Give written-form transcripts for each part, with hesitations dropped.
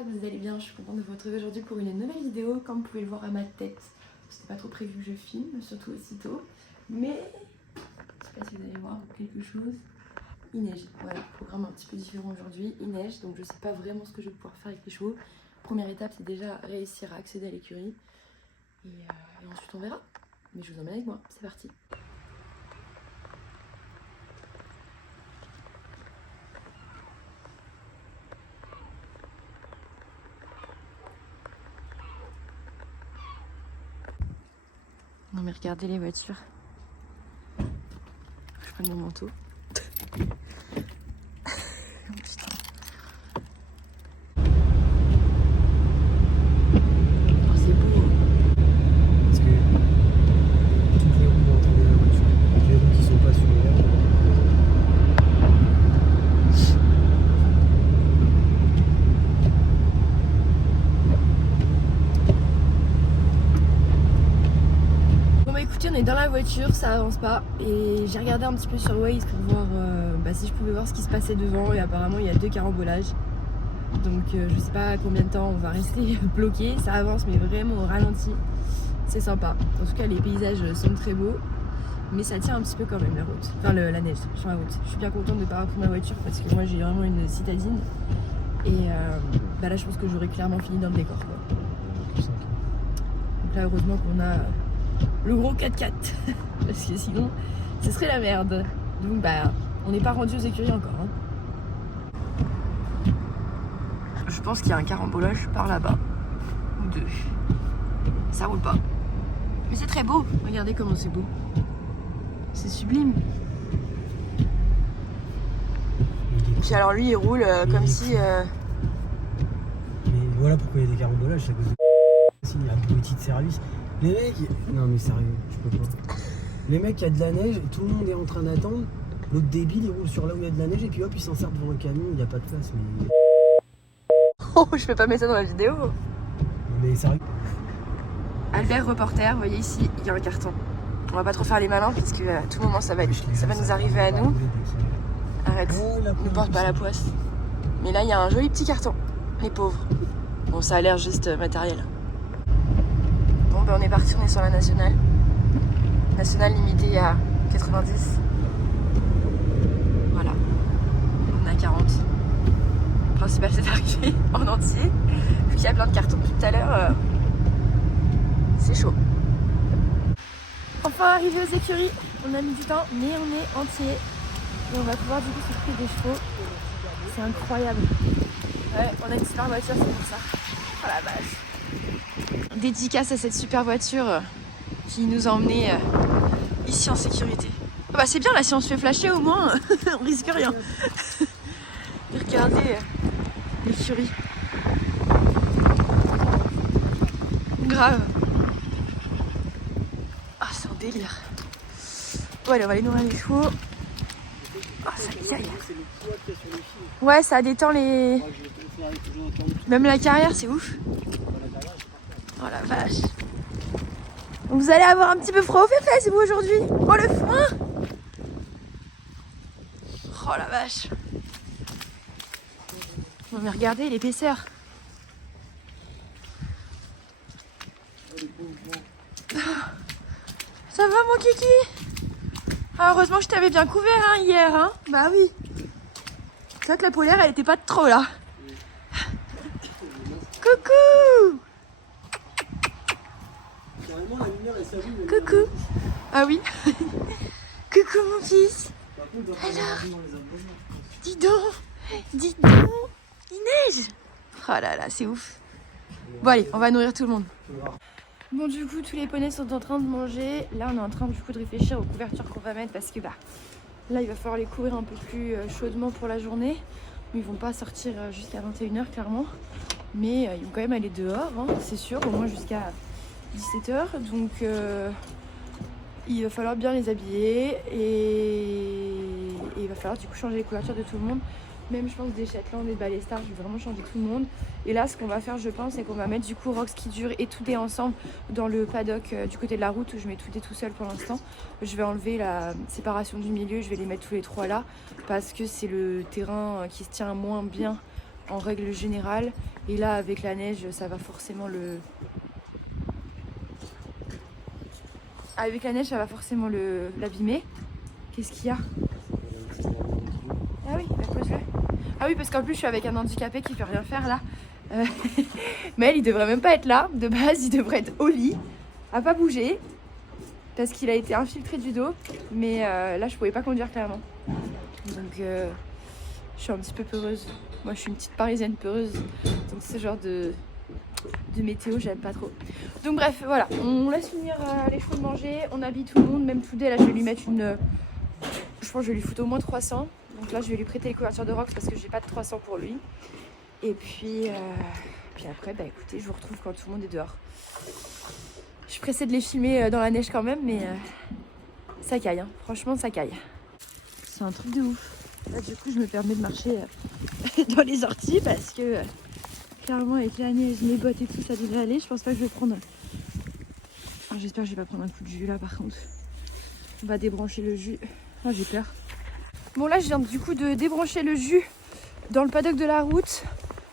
j'espère que vous allez bien, je suis contente de vous retrouver aujourd'hui pour une nouvelle vidéo. Comme vous pouvez le voir à ma tête, c'était pas trop prévu que je filme, surtout aussitôt. Mais, je sais pas si vous allez voir quelque chose, il neige. Voilà, programme un petit peu différent aujourd'hui, il neige, donc je sais pas vraiment ce que je vais pouvoir faire avec les chevaux. Première étape, c'est déjà réussir à accéder à l'écurie. Et ensuite on verra. Mais je vous emmène avec moi, c'est parti. Non mais regardez les voitures. Je prends mon manteau. Oh, putain. Oh, c'est beau. Parce que toutes les roues vont entrer dans la voiture. Les roues qui sont pas sur les rails. Bon bah écoutez, on est dans la voiture, ça avance pas. Et j'ai regardé un petit peu sur Waze pour voir si je pouvais voir ce qui se passait devant. Et apparemment il y a 2 carambolages. Donc je sais pas combien de temps on va rester bloqué. Ça avance mais vraiment au ralenti. C'est sympa. En tout cas les paysages sont très beaux. Mais ça tient un petit peu quand même la route. Enfin la neige sur la route. Je suis bien contente de pas avoir pris ma voiture parce que moi j'ai vraiment une citadine. Et là je pense que j'aurais clairement fini dans le décor quoi. Donc là heureusement qu'on a le gros 4x4 parce que sinon ce serait la merde. Donc on n'est pas rendu aux écuries encore hein. Je pense qu'il y a un carambolage par là-bas ou 2. Ça roule pas mais c'est très beau, regardez comment c'est beau, c'est sublime. Puis alors lui il roule comme si Mais voilà pourquoi il y a des carambolages, c'est à cause de il y a un petit de service. Les mecs, non mais sérieux, je peux pas. Les mecs, il y a de la neige, tout le monde est en train d'attendre. L'autre débile, il roule sur là où il y a de la neige et puis hop, il s'insère devant le camion, il n'y a pas de place. Mais... Oh, je peux pas mettre ça dans la vidéo. Mais sérieux. Albert reporter, vous voyez ici, il y a un carton. On va pas trop faire les malins parce que à tout moment ça va nous arriver à nous. Arrête, ne porte pas la poisse. Mais là il y a un joli petit carton, les pauvres. Bon ça a l'air juste matériel. Bon on est parti, on est sur la nationale. Nationale limitée à 90. Voilà, on est à 40. Le principal c'est d'arriver en entier. Vu qu'il y a plein de cartons depuis tout à l'heure, c'est chaud. Enfin arrivé aux écuries, on a mis du temps mais on est entier. Et on va pouvoir du coup s'occuper des chevaux. C'est incroyable. Ouais, on a une super voiture, c'est pour ça. Oh la vache. Dédicace à cette super voiture qui nous a emmenés ici en sécurité. Oh bah c'est bien là, si on se fait flasher au moins, on risque rien. Regardez l'écurie. Grave. Ah c'est un délire. Bon allez on va aller nourrir les chevaux. Oh ça y est. Ouais ça détend les... Même la carrière c'est ouf. Oh la vache. Donc vous allez avoir un petit peu froid aux fesses vous aujourd'hui. Oh le foin. Oh la vache. Non mais regardez l'épaisseur. Ça va mon kiki? Ah, heureusement que je t'avais bien couvert hein, hier hein. Bah oui. C'est vrai que la polaire elle était pas de trop là. Coucou. Carrément, la lumière, elle s'allume. Coucou. Ah oui. Coucou mon fils. Alors, dis donc, dis donc, il neige. Oh là là, c'est ouf. Bon allez, on va nourrir tout le monde. Bon du coup, tous les poneys sont en train de manger. Là, on est en train du coup de réfléchir aux couvertures qu'on va mettre parce que là, il va falloir les couvrir un peu plus chaudement pour la journée. Ils vont pas sortir jusqu'à 21 h clairement. Mais ils vont quand même aller dehors, hein, c'est sûr, au moins jusqu'à 17 h. Donc il va falloir bien les habiller et il va falloir du coup changer les couvertures de tout le monde. Même je pense des Shetland, des Ballet Stars, je vais vraiment changer tout le monde. Et là ce qu'on va faire je pense c'est qu'on va mettre du coup Rox qui dure et Toudé ensemble dans le paddock du côté de la route où je mets Toudé tout seul pour l'instant. Je vais enlever la séparation du milieu, je vais les mettre tous les trois là parce que c'est le terrain qui se tient moins bien en règle générale. Et là, avec la neige, ça va forcément Avec la neige, ça va forcément l'abîmer. Qu'est-ce qu'il y a? Ah oui, bah pose-le. Ah oui, parce qu'en plus, je suis avec un handicapé qui peut rien faire là. Mais elle, il devrait même pas être là. De base, il devrait être au lit, à pas bouger, parce qu'il a été infiltré du dos. Mais là, je pouvais pas conduire clairement. Donc, je suis un petit peu peureuse. Moi, je suis une petite parisienne peureuse. Donc, ce genre de météo, j'aime pas trop. Donc, bref, voilà. On laisse finir les chevaux de manger. On habille tout le monde, même Toudé. Là, je vais lui mettre une. Je pense que je vais lui foutre au moins 300. Donc là, je vais lui prêter les couvertures de Rox parce que j'ai pas de 300 pour lui. Et puis après, bah écoutez, je vous retrouve quand tout le monde est dehors. Je suis pressée de les filmer dans la neige quand même, mais ça caille, hein. Franchement, ça caille. C'est un truc de ouf. Là, du coup, je me permets de marcher dans les orties parce que clairement, avec la neige, mes bottes et tout, ça devrait aller. Je pense pas que je vais prendre. Ah, j'espère que je vais pas prendre un coup de jus là, par contre. On va débrancher le jus. Ah, j'ai peur. Bon, là, je viens du coup de débrancher le jus dans le paddock de la route.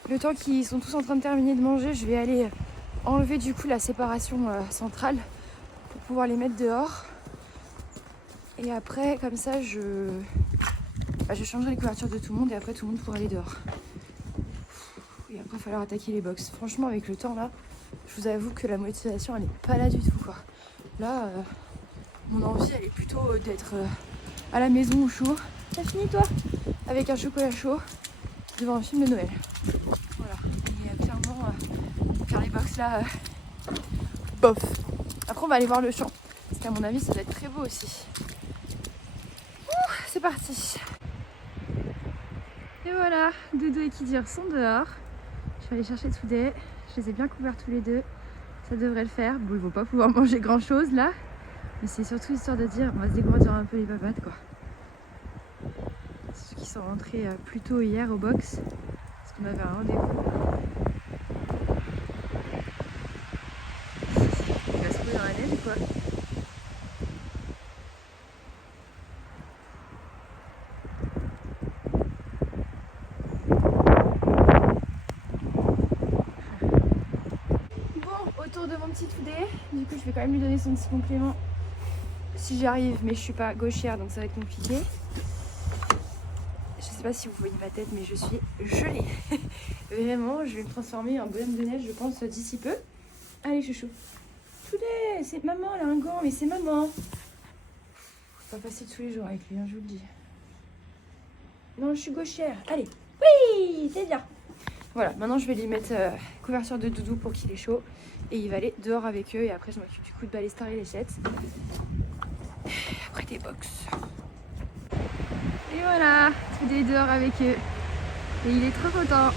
Le temps qu'ils sont tous en train de terminer de manger, je vais aller enlever du coup la séparation centrale pour pouvoir les mettre dehors. Et après, comme ça, je changerai les couvertures de tout le monde et après tout le monde pourra aller dehors. Et après, il va falloir attaquer les box. Franchement, avec le temps là, je vous avoue que la motivation, elle n'est pas là du tout, quoi. Là, mon envie, elle est plutôt d'être à la maison au chaud. T'as fini, toi? Avec un chocolat chaud devant un film de Noël. Voilà. Et clairement, faire les box là, bof. Après, on va aller voir le champ. Parce qu'à mon avis, ça doit être très beau aussi. Ouh, c'est parti. Et voilà, Doudou et Kidir sont dehors. Je vais aller chercher Toudé. Je les ai bien couverts tous les deux. Ça devrait le faire. Bon, ils vont pas pouvoir manger grand chose là. Mais c'est surtout histoire de dire, on va se dégourdir un peu les papates, quoi. Ceux qui sont rentrés plus tôt hier au box. Parce qu'on avait un rendez-vous. Il va se trouver dans la neige ou quoi? Bon, autour de mon petit Toudé. Du coup, je vais quand même lui donner son petit complément. Si j'y arrive, mais je suis pas gauchère, donc ça va être compliqué. Je sais pas si vous voyez ma tête, mais je suis gelée. Vraiment, je vais me transformer en bonhomme de neige, je pense, d'ici peu. Allez, chouchou. Toudé, c'est maman, elle a un gant, mais c'est maman. C'est pas facile tous les jours avec lui, hein, je vous le dis. Non, je suis gauchère. Allez. Oui, c'est bien. Voilà, maintenant je vais lui mettre couverture de Doudou pour qu'il ait chaud. Et il va aller dehors avec eux. Et après, je m'occupe du coup de Balestar et Léchette. Après des box. Et voilà, Toudé est dehors avec eux. Et il est trop content.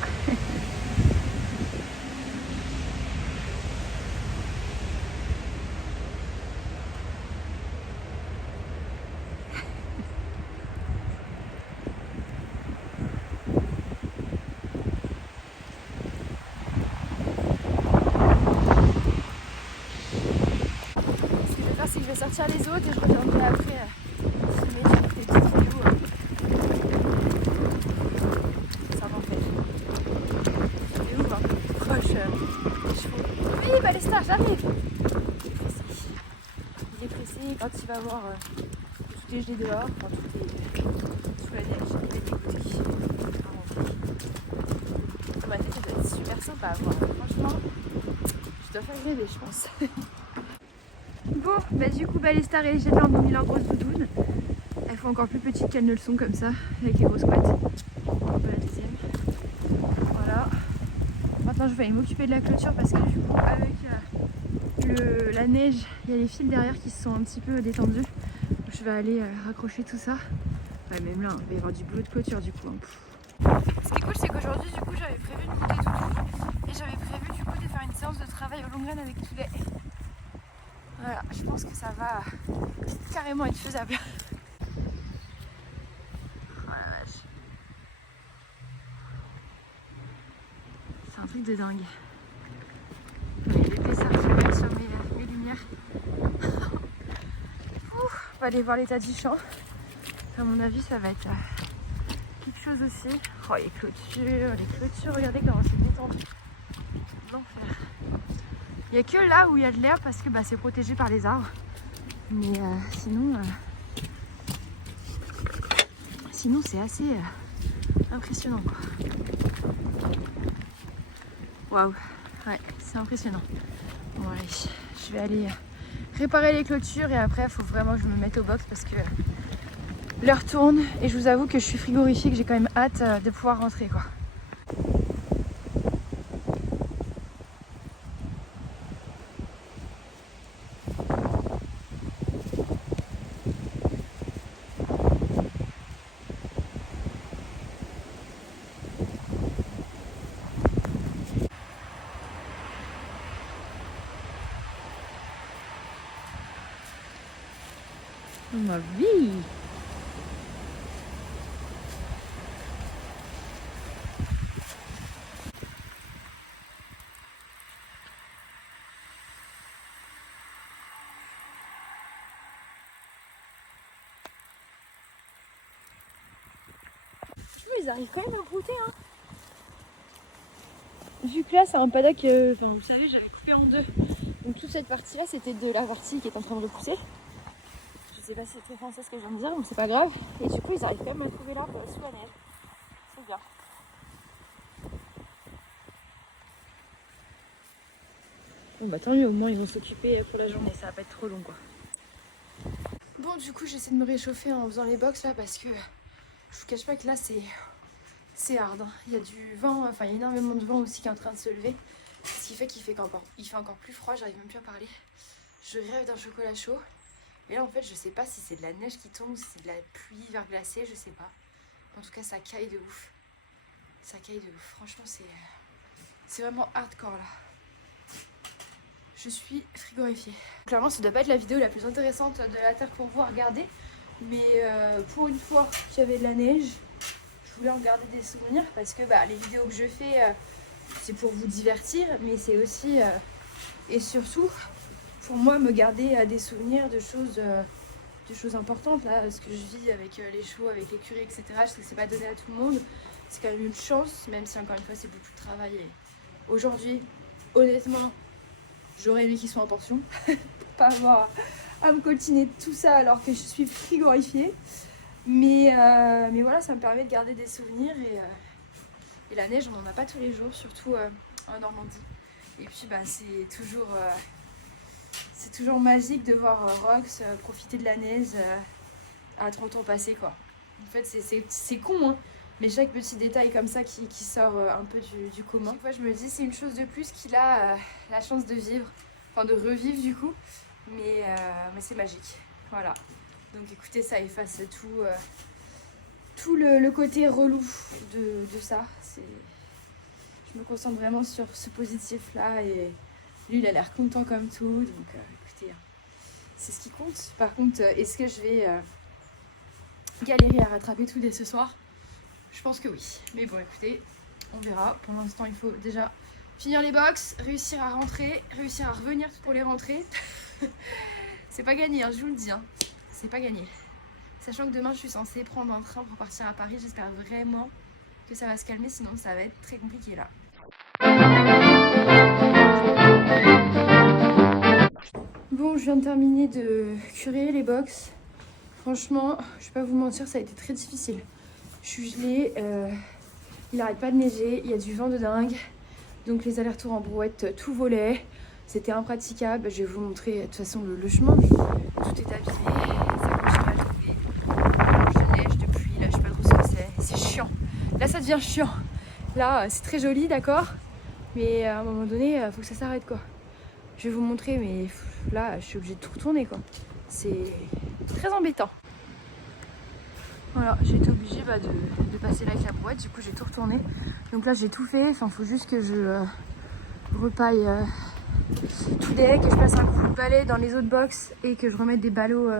Ce que je vais faire, c'est que je vais sortir les autres et je reviendrai après filmer des petites vidéos. Ça m'en fait. Vidéo un peu proche des chevaux. Oui, Balestar, j'arrive. Il est pressé. Quand il va voir tout est gelé dehors, enfin tout est sous la neige, il est dégoûté. Dans ma tête, ça doit être super sympa à voir. Franchement, je dois faire rêver, je pense. Bon, bah du coup, Balestar et Léchette leur ont mis leur grosse doudoune. Elles font encore plus petites qu'elles ne le sont comme ça, avec les grosses couettes. Un peu la deuxième. Voilà. Maintenant, je vais aller m'occuper de la clôture parce que du coup, avec la neige, il y a les fils derrière qui se sont un petit peu détendus. Donc, je vais aller raccrocher tout ça. Ouais, même là, il va y avoir du boulot de clôture du coup. Hein. Ce qui est cool, c'est qu'aujourd'hui, du coup, j'avais prévu de monter Doudou et j'avais prévu du coup de faire une séance de travail au long grain avec Toudé. Voilà, je pense que ça va carrément être faisable. Oh la vache. C'est un truc de dingue. L'épaisseur qui met sur mes lumières. On va aller voir l'état du champ. À mon avis, ça va être quelque chose aussi. Oh, les clôtures, regardez comment c'est détendu. L'enfer. Il n'y a que là où il y a de l'herbe parce que bah, c'est protégé par les arbres. Mais sinon c'est assez impressionnant quoi. Waouh, ouais, c'est impressionnant. Bon allez, je vais aller réparer les clôtures et après il faut vraiment que je me mette au box parce que l'heure tourne et je vous avoue que je suis frigorifiée, que j'ai quand même hâte de pouvoir rentrer quoi. Ma vie. Ils arrivent quand même à brouter hein. Vu que là c'est un paddock, vous savez j'avais coupé en deux. Donc toute cette partie là c'était de la partie qui est en train de repousser. Je sais pas si c'est très français ce que je viens de dire, mais c'est pas grave. Et du coup ils arrivent quand même à trouver l'arbre sous la neige. C'est bien. Bon bah tant mieux, au moins ils vont s'occuper pour la journée, ça va pas être trop long quoi. Bon du coup j'essaie de me réchauffer en faisant les box là parce que je vous cache pas que là c'est hard. Il y a du vent, enfin il y a énormément de vent aussi qui est en train de se lever. Ce qui fait qu'il fait encore plus froid, j'arrive même plus à parler. Je rêve d'un chocolat chaud. Et là en fait je sais pas si c'est de la neige qui tombe ou si c'est de la pluie verglacée, je sais pas. En tout cas ça caille de ouf. Ça caille de ouf. Franchement c'est vraiment hardcore là. Je suis frigorifiée. Clairement ça doit pas être la vidéo la plus intéressante de la Terre pour vous à regarder. Mais pour une fois qu'il y avait de la neige, je voulais en garder des souvenirs parce que bah, les vidéos que je fais c'est pour vous divertir, mais c'est aussi et surtout pour moi me garder des souvenirs de choses importantes là, ce que je vis avec les chevaux, avec les curés, etc. Je sais que c'est pas donné à tout le monde, c'est quand même une chance, même si encore une fois c'est beaucoup de travail. Et aujourd'hui, honnêtement, j'aurais aimé qu'ils soient en pension, pour pas avoir à me coltiner tout ça alors que je suis frigorifiée. Mais voilà, ça me permet de garder des souvenirs et la neige, on n'en a pas tous les jours, surtout en Normandie. Et puis bah, c'est toujours magique de voir Rox profiter de la neige à 30 ans passés quoi. En fait c'est con hein, mais chaque petit détail comme ça qui sort un peu du commun. Chaque fois je me dis c'est une chose de plus qu'il a la chance de vivre, enfin de revivre du coup, mais c'est magique, voilà. Donc écoutez, ça efface tout le côté relou de ça. Je me concentre vraiment sur ce positif là et lui il a l'air content comme tout, donc écoutez, c'est ce qui compte. Par contre, est-ce que je vais galérer à rattraper tout dès ce soir? Je pense que oui, mais bon écoutez, on verra. Pour l'instant il faut déjà finir les box, réussir à rentrer, réussir à revenir pour les rentrer. C'est pas gagné hein, je vous le dis hein. C'est pas gagné. Sachant que demain je suis censée prendre un train pour partir à Paris, j'espère vraiment que ça va se calmer, sinon ça va être très compliqué là. Bon, je viens de terminer de curer les box. Franchement, je vais pas vous mentir, ça a été très difficile. Je suis gelée, il arrête pas de neiger, il y a du vent de dingue. Donc les allers-retours en brouette, tout volait. C'était impraticable. Je vais vous montrer de toute façon le chemin. Tout est abîmé, ça continue à tomber. De neige, de pluie, là je sais pas trop ce que c'est. C'est chiant. Là ça devient chiant. Là c'est très joli, d'accord. Mais à un moment donné, il faut que ça s'arrête quoi. Je vais vous montrer, mais là je suis obligée de tout retourner quoi. C'est très embêtant. Voilà, j'ai été obligée de passer là avec la brouette, du coup j'ai tout retourné. Donc là j'ai tout fait, enfin faut juste que je repaille tout deck, que je passe un coup de balai dans les autres box et que je remette des ballots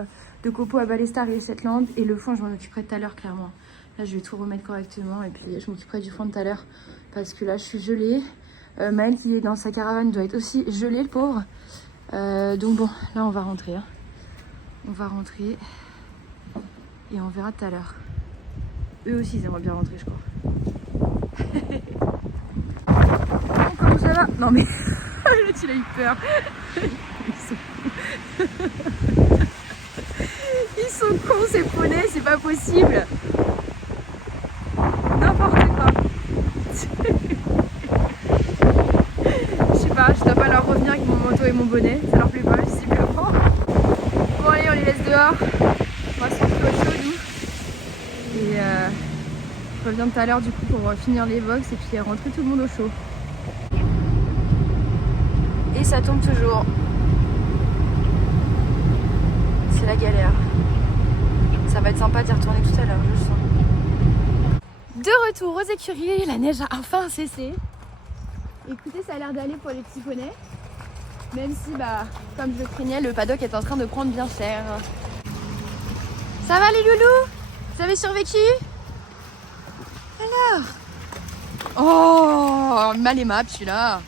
de copeaux à Ballestar et Shetland. Et le fond je m'en occuperai tout à l'heure clairement. Là je vais tout remettre correctement et puis je m'occuperai du fond tout à l'heure parce que là je suis gelée. Maël qui est dans sa caravane doit être aussi gelé le pauvre. Donc bon, là on va rentrer. Hein. On va rentrer et on verra tout à l'heure. Eux aussi ils aimeraient bien rentrer je crois. Oh, comment ça va? Non mais l'autre il a eu peur. Ils sont cons ces poneys, c'est pas possible. N'importe quoi. Je sais pas, je dois pas leur revenir avec mon manteau et mon bonnet, ça leur plaît pas visiblement. Bon allez, on les laisse dehors. On va se retrouver au chaud nous. Et je reviens tout à l'heure du coup pour finir les box et puis rentrer tout le monde au chaud. Et ça tombe toujours. C'est la galère. Ça va être sympa d'y retourner tout à l'heure, je le sens. De retour aux écuries, la neige a enfin cessé. Écoutez, ça a l'air d'aller pour les petits poneys. Même si, bah, comme je le craignais, le paddock est en train de prendre bien cher. Ça va les loulous? Vous avez survécu? Alors? Oh, mal aimable celui-là.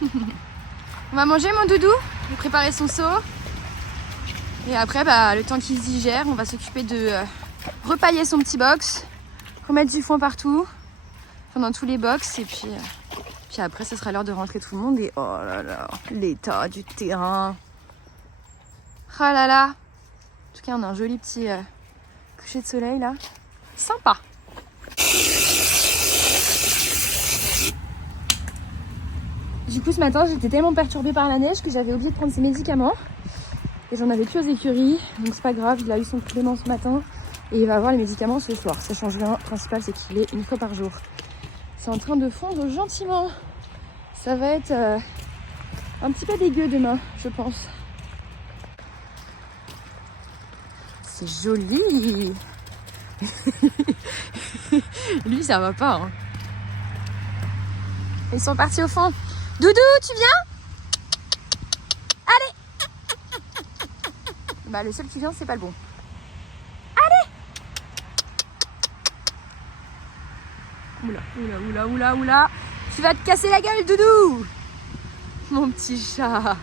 On va manger mon doudou? Je vais préparer son seau. Et après, bah, le temps qu'il se digère, on va s'occuper de repailler son petit box, remettre du foin partout, enfin, dans tous les box. Et puis après, ce sera l'heure de rentrer tout le monde. Et oh là là, l'état du terrain. Oh là là. En tout cas, on a un joli petit coucher de soleil là. Sympa. Du coup, ce matin, j'étais tellement perturbée par la neige que j'avais oublié de prendre ses médicaments. Et j'en avais plus aux écuries, donc c'est pas grave, il a eu son complément ce matin et il va avoir les médicaments ce soir. Ça change rien, le principal c'est qu'il est une fois par jour. C'est en train de fondre gentiment. Ça va être un petit peu dégueu demain, je pense. C'est joli. Lui ça va pas. Hein. Ils sont partis au fond. Doudou, tu viens? Allez. Bah le seul qui vient c'est pas le bon. Allez. Oula, oula, oula, oula, oula. Tu vas te casser la gueule, Doudou. Mon petit chat.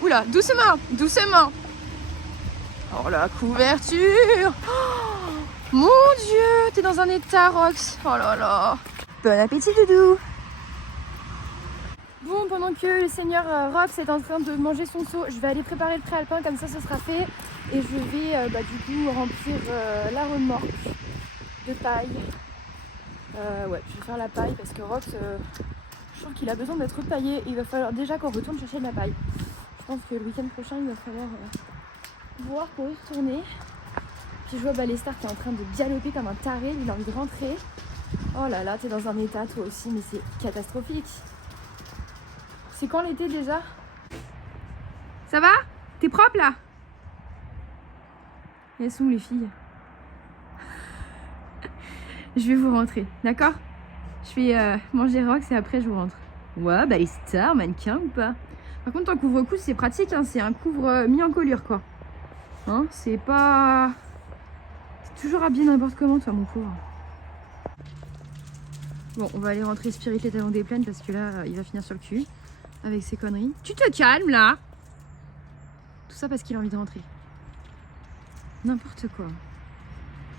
Oula, doucement, doucement. Oh la couverture. Oh, mon Dieu, t'es dans un état, Rox. Oh là là. Bon appétit, Doudou. Bon, pendant que le seigneur Rox est en train de manger son seau, je vais aller préparer le préalpin, comme ça ce sera fait. Et je vais du coup remplir la remorque de paille. Ouais, je vais faire la paille parce que Rox, je trouve qu'il a besoin d'être paillé. Il va falloir déjà qu'on retourne chercher de la paille. Je pense que le week-end prochain, il va falloir voir pour y retourner. Puis je vois Balestar qui est en train de galoper comme un taré, il a envie de rentrer. Oh là là, t'es dans un état toi aussi, mais c'est catastrophique. C'est quand l'été déjà? Ça va? T'es propre là? Elles sont où les filles? Je vais vous rentrer, d'accord? Je vais manger Rox et après je vous rentre. Ouais, bah les stars, mannequin ou pas? Par contre, en couvre-cou, c'est pratique, hein, c'est un couvre mis en colure quoi. Hein, c'est pas... C'est toujours habillé n'importe comment toi mon pauvre. Bon, on va aller rentrer Spirit les talons des plaines parce que là, il va finir sur le cul. Avec ses conneries. Tu te calmes là. Tout ça parce qu'il a envie de rentrer. N'importe quoi.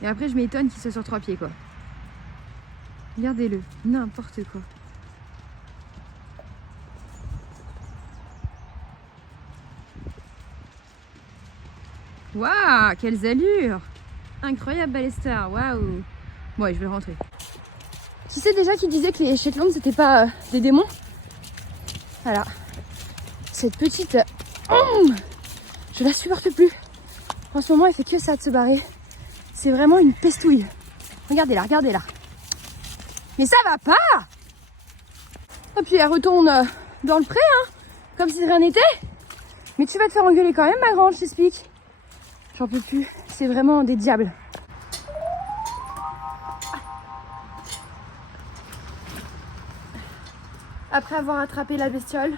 Et après je m'étonne qu'il soit sur 3 pieds quoi. Regardez-le. N'importe quoi. Waouh, quelles allures. Incroyable Balestar. Waouh. Bon, je vais rentrer. Qui c'est déjà qui disait que les Shetland c'était pas des démons? Voilà, cette petite, je la supporte plus. En ce moment, elle fait que ça de se barrer. C'est vraiment une pestouille. Regardez-la, regardez-la. Mais ça va pas. Et puis elle retourne dans le pré, hein, comme si de rien n'était. Mais tu vas te faire engueuler quand même, ma grande, je t'explique. J'en peux plus. C'est vraiment des diables. Après avoir attrapé la bestiole,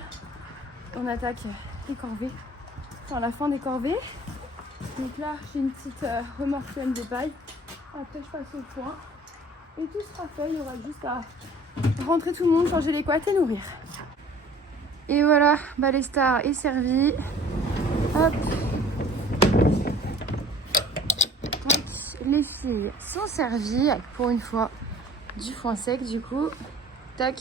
on attaque les corvées. Enfin, la fin des corvées. Donc là, j'ai une petite remorque pleine de paille. Après, je passe au foin. Et tout sera fait. Il y aura juste à rentrer tout le monde, changer les couettes et nourrir. Et voilà, Balestar est servi. Hop. Tac. les filles sont servies avec, pour une fois, du foin sec. Du coup, tac,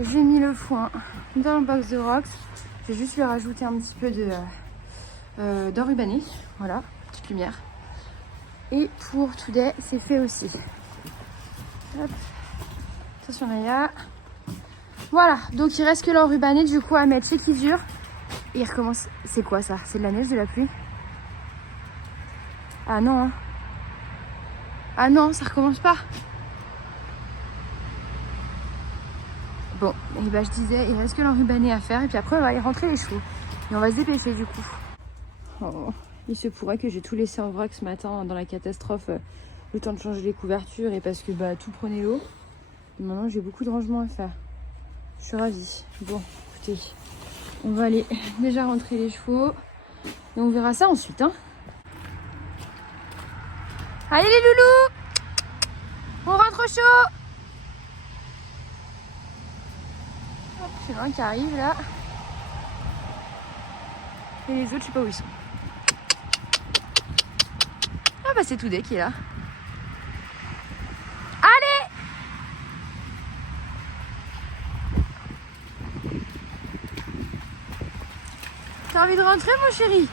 j'ai mis le foin dans le box de Rox. Je vais juste lui rajouter un petit peu d'enrubané. Voilà, petite lumière. Et pour Today, c'est fait aussi. Hop. Attention Naya. Voilà, donc il reste que l'enrubané du coup à mettre chez qui dure. Et il recommence. C'est quoi ça? C'est de la neige, de la pluie? Ah non, hein. Ah non, ça recommence pas. Bon, et bah je disais, il reste que l'enrubané à faire. Et puis après, on va aller rentrer les chevaux. Et on va se dépêcher du coup. Oh, il se pourrait que j'ai tout laissé en vrac ce matin dans la catastrophe. Le temps de changer les couvertures et parce que bah, tout prenait l'eau. Maintenant, j'ai beaucoup de rangements à faire. Je suis ravie. Bon, écoutez, on va aller déjà rentrer les chevaux. Et on verra ça ensuite, hein. Allez les loulous, on rentre au chaud. Hop, c'est l'un qui arrive là. Et les autres, je sais pas où ils sont. Ah bah c'est Today qui est là. Allez! T'as envie de rentrer mon chéri?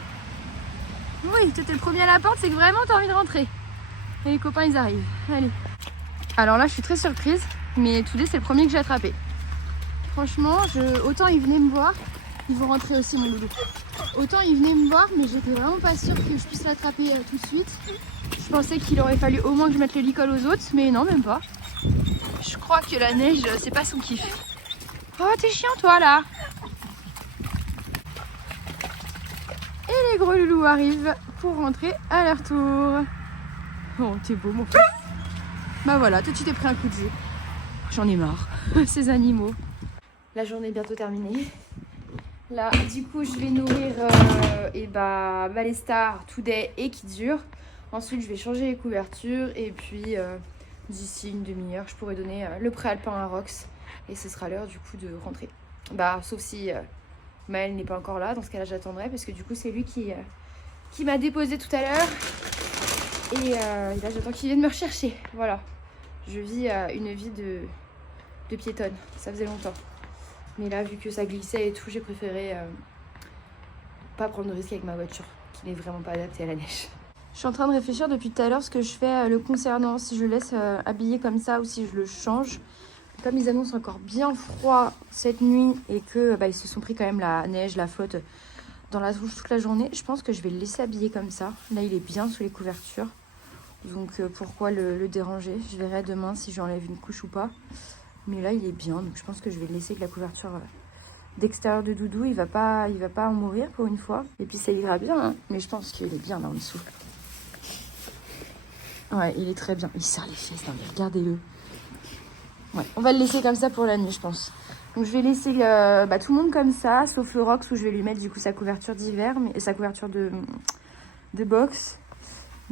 Oui, toi t'es le premier à la porte, c'est que vraiment t'as envie de rentrer. Et les copains ils arrivent. Allez. Alors là je suis très surprise, mais Today c'est le premier que j'ai attrapé. Franchement, autant il venait me voir, ils vont rentrer aussi mon loulou. Autant il venait me voir, mais j'étais vraiment pas sûre que je puisse l'attraper tout de suite. Je pensais qu'il aurait fallu au moins que je mette le licol aux autres, mais non, même pas. Je crois que la neige, c'est pas son kiff. Oh, t'es chiant toi là. Et les gros loulous arrivent pour rentrer à leur tour. Oh, t'es beau mon fils. Bah voilà, toi tu t'es pris un coup de jus. J'en ai marre, ces animaux. La journée est bientôt terminée. Là, du coup, je vais nourrir Balestar, Today et Kidzur. Ensuite, je vais changer les couvertures. Et puis, d'ici une demi-heure, je pourrai donner le préalpin à Rox. Et ce sera l'heure, du coup, de rentrer. Bah, sauf si Maël n'est pas encore là. Dans ce cas-là, j'attendrai. Parce que, du coup, c'est lui qui m'a déposé tout à l'heure. Et là, j'attends qu'il vienne me rechercher. Voilà. Je vis une vie de piétonne. Ça faisait longtemps. Mais là, vu que ça glissait et tout, j'ai préféré pas prendre de risque avec ma voiture, qui n'est vraiment pas adaptée à la neige. Je suis en train de réfléchir depuis tout à l'heure ce que je fais le concernant, si je le laisse habiller comme ça ou si je le change. Comme ils annoncent encore bien froid cette nuit et que ils se sont pris quand même la neige, la flotte dans la douche toute la journée, je pense que je vais le laisser habiller comme ça. Là, il est bien sous les couvertures. Donc pourquoi le déranger? Je verrai demain si j'enlève une couche ou pas. Mais là, il est bien, donc je pense que je vais le laisser avec la couverture d'extérieur de Doudou. Il va pas en mourir pour une fois. Et puis ça ira bien, hein. Mais je pense qu'il est bien là en dessous. Ouais, il est très bien. Il serre les fesses, non, mais regardez-le. Ouais, on va le laisser comme ça pour la nuit, je pense. Donc je vais laisser tout le monde comme ça, sauf le Rox où je vais lui mettre du coup sa couverture d'hiver, mais sa couverture de box.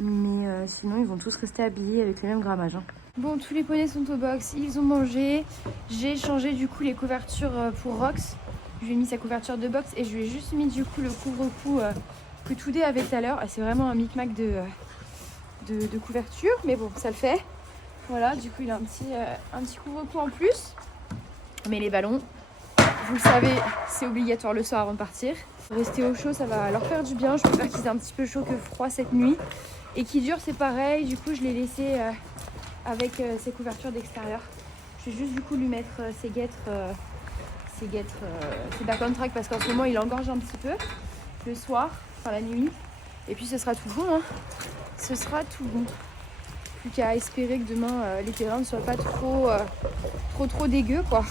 Mais sinon, ils vont tous rester habillés avec le même grammage, hein. Bon, tous les poneys sont au box, ils ont mangé. J'ai changé du coup les couvertures pour Rox. Je lui ai mis sa couverture de box et je lui ai juste mis du coup le couvre-cou que Today avait tout à l'heure. C'est vraiment un micmac de couverture, mais bon, ça le fait. Voilà, du coup il a un petit couvre-cou en plus. Mais les ballons, vous le savez, c'est obligatoire le soir avant de partir. Rester au chaud, ça va leur faire du bien. Je préfère qu'ils aient un petit peu chaud que froid cette nuit. Et Kidzur, c'est pareil, du coup je l'ai laissé avec ses couvertures d'extérieur. Je vais juste du coup lui mettre ses back on track parce qu'en ce moment il engorge un petit peu le soir, enfin la nuit. Et puis ce sera tout bon, hein. Ce sera tout bon. Plus qu'à espérer que demain les terrains ne soient pas trop dégueux quoi.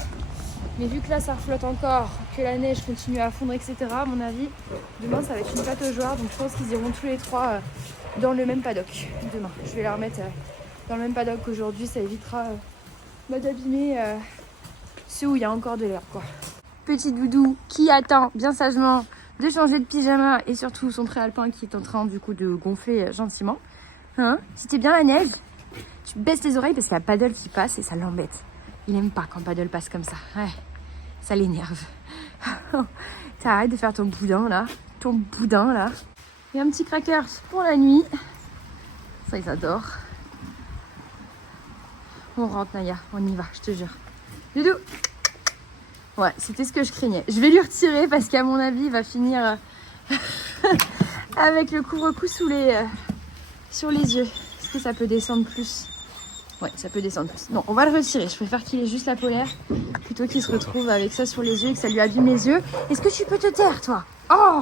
Mais vu que là ça reflotte encore, que la neige continue à fondre, etc. à mon avis, demain ça va être une pataugeoire. Donc je pense qu'ils iront tous les trois dans le même paddock demain. Je vais la remettre dans le même paddock qu'aujourd'hui, ça évitera d'abîmer ceux où il y a encore de l'herbe quoi. Petit Doudou qui attend bien sagement de changer de pyjama et surtout son préalpin qui est en train du coup de gonfler gentiment. Hein? C'était bien la neige? Tu baisses les oreilles parce qu'il y a Paddle qui passe et ça l'embête. Il aime pas quand Paddle passe comme ça. Ouais, ça l'énerve. T'arrêtes de faire ton boudin là. Il y a un petit crackers pour la nuit. Ça, ils adorent. On rentre, Naya. On y va, je te jure. Doudou. Ouais, c'était ce que je craignais. Je vais lui retirer parce qu'à mon avis, il va finir avec le couvre-cou sur les yeux. Est-ce que ça peut descendre plus? Ouais, ça peut descendre plus. Non, on va le retirer. Je préfère qu'il ait juste la polaire plutôt qu'il se retrouve avec ça sur les yeux et que ça lui abîme les yeux. Est-ce que tu peux te taire, toi? Oh!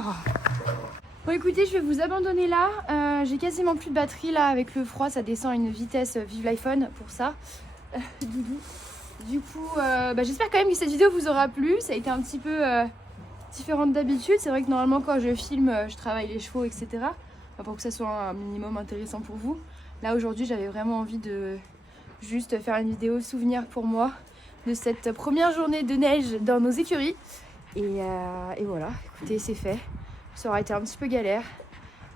Bon, écoutez, je vais vous abandonner là. J'ai quasiment plus de batterie là. Avec le froid, ça descend à une vitesse. Vive l'iPhone pour ça. Doudou. Du coup, j'espère quand même que cette vidéo vous aura plu. Ça a été un petit peu différente d'habitude. C'est vrai que normalement quand je filme, je travaille les chevaux, etc. Pour que ça soit un minimum intéressant pour vous. Là aujourd'hui, j'avais vraiment envie de juste faire une vidéo souvenir pour moi de cette première journée de neige dans nos écuries. Et voilà, écoutez, c'est fait. Ça aura été un petit peu galère.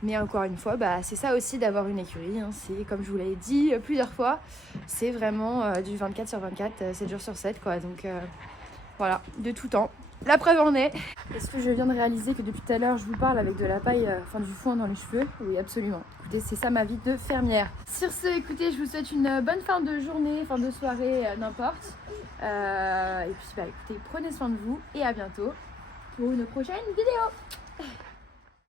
Mais encore une fois, c'est ça aussi d'avoir une écurie. Hein. C'est, comme je vous l'ai dit plusieurs fois, c'est vraiment du 24/24, 7 jours sur 7. Quoi. Donc voilà, de tout temps. La preuve en est. Est-ce que je viens de réaliser que depuis tout à l'heure, je vous parle avec de la paille, du foin dans les cheveux? Oui, absolument. Écoutez, c'est ça ma vie de fermière. Sur ce, écoutez, je vous souhaite une bonne fin de journée, fin de soirée, n'importe. Et puis, écoutez, prenez soin de vous et à bientôt pour une prochaine vidéo.